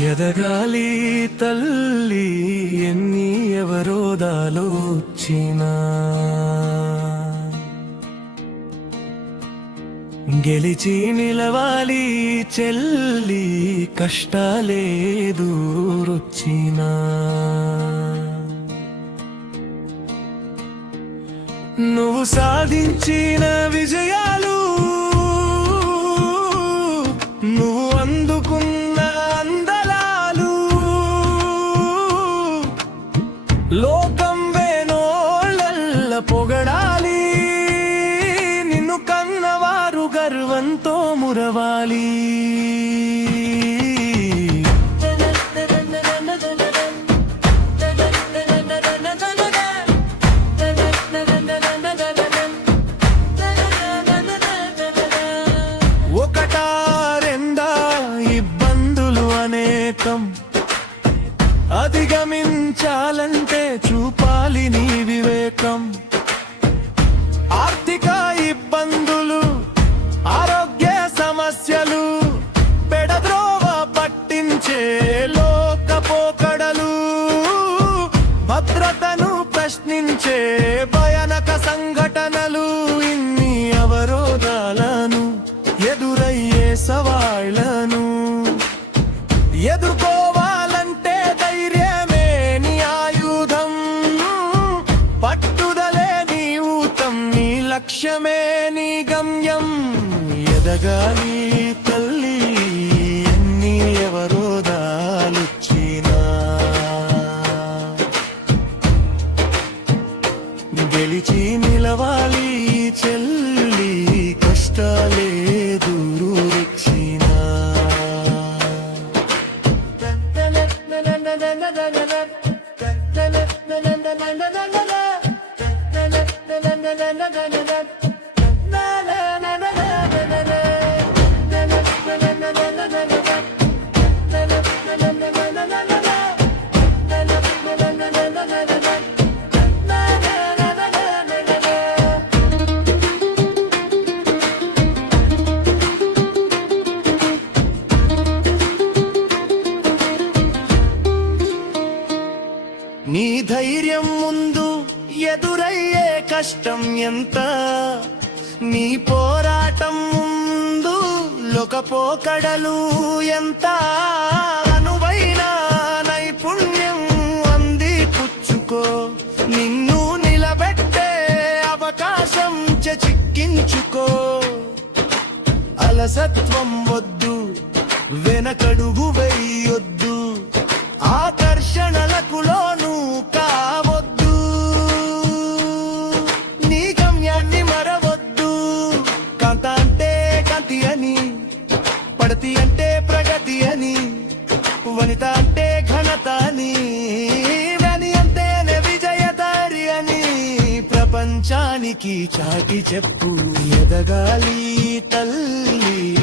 ఎదగాలి తల్లి ఎన్ని ఎవరోదాలో వచ్చినా గెలిచి నిలవాలి చెల్లి కష్టాలే దూరొచ్చినా నువ్వు సాధించిన విజయాలు నువ్వు అందుకున్న అందలాలు లోకం వేనోళ్ళ పొగడాలి నిన్ను కన్నవారు గర్వంతో మురవాలి అధిగమించాలంటే చూపాలి నీ వివేకం ఆర్థిక ఇబ్బందులు ఆరోగ్య సమస్యలు పెడద్రోవ పట్టించే లోకపోకడలు భద్రతను ప్రశ్నించే భయానక సంఘటనలు ఇన్ని అవరోధాలను ఎదురయ్యే సవాళ్లను ఎదుర్కోవాలంటే ధైర్యమే నీ ఆయుధం పట్టుదలే నీ ఊతం నీ లక్ష్యమే నీ గమ్యం ఎదగాలి తల్లి ఎన్ని ఎవరోదాలొచ్చినా గెలిచి నిలవాలి చెల్లి కష్టాలే దూరొచ్చినా నీ ధైర్యం ముందు ఎదురయ్యే కష్టం ఎంత నీ పోరాటం ముందు లోకపోకడలు ఎంత అనువైన నైపుణ్యం అంది పుచ్చుకో నిన్ను నిలబెట్టే అవకాశం చిక్కించుకో అలసత్వం వద్దు వెనకడుగు వెయ్యొద్దు ఆకర్షణలకు లోను కావద్దు నీ గమ్యాన్ని మరవద్దు కాంత అంటే కాంతి అని పడతి అంటే ప్రగతి అని వనిత అంటే ఘనత అని దాని అంటేనే విజయదారి అని ప్రపంచానికి చాటి చెప్పు ఎదగాలి తల్లి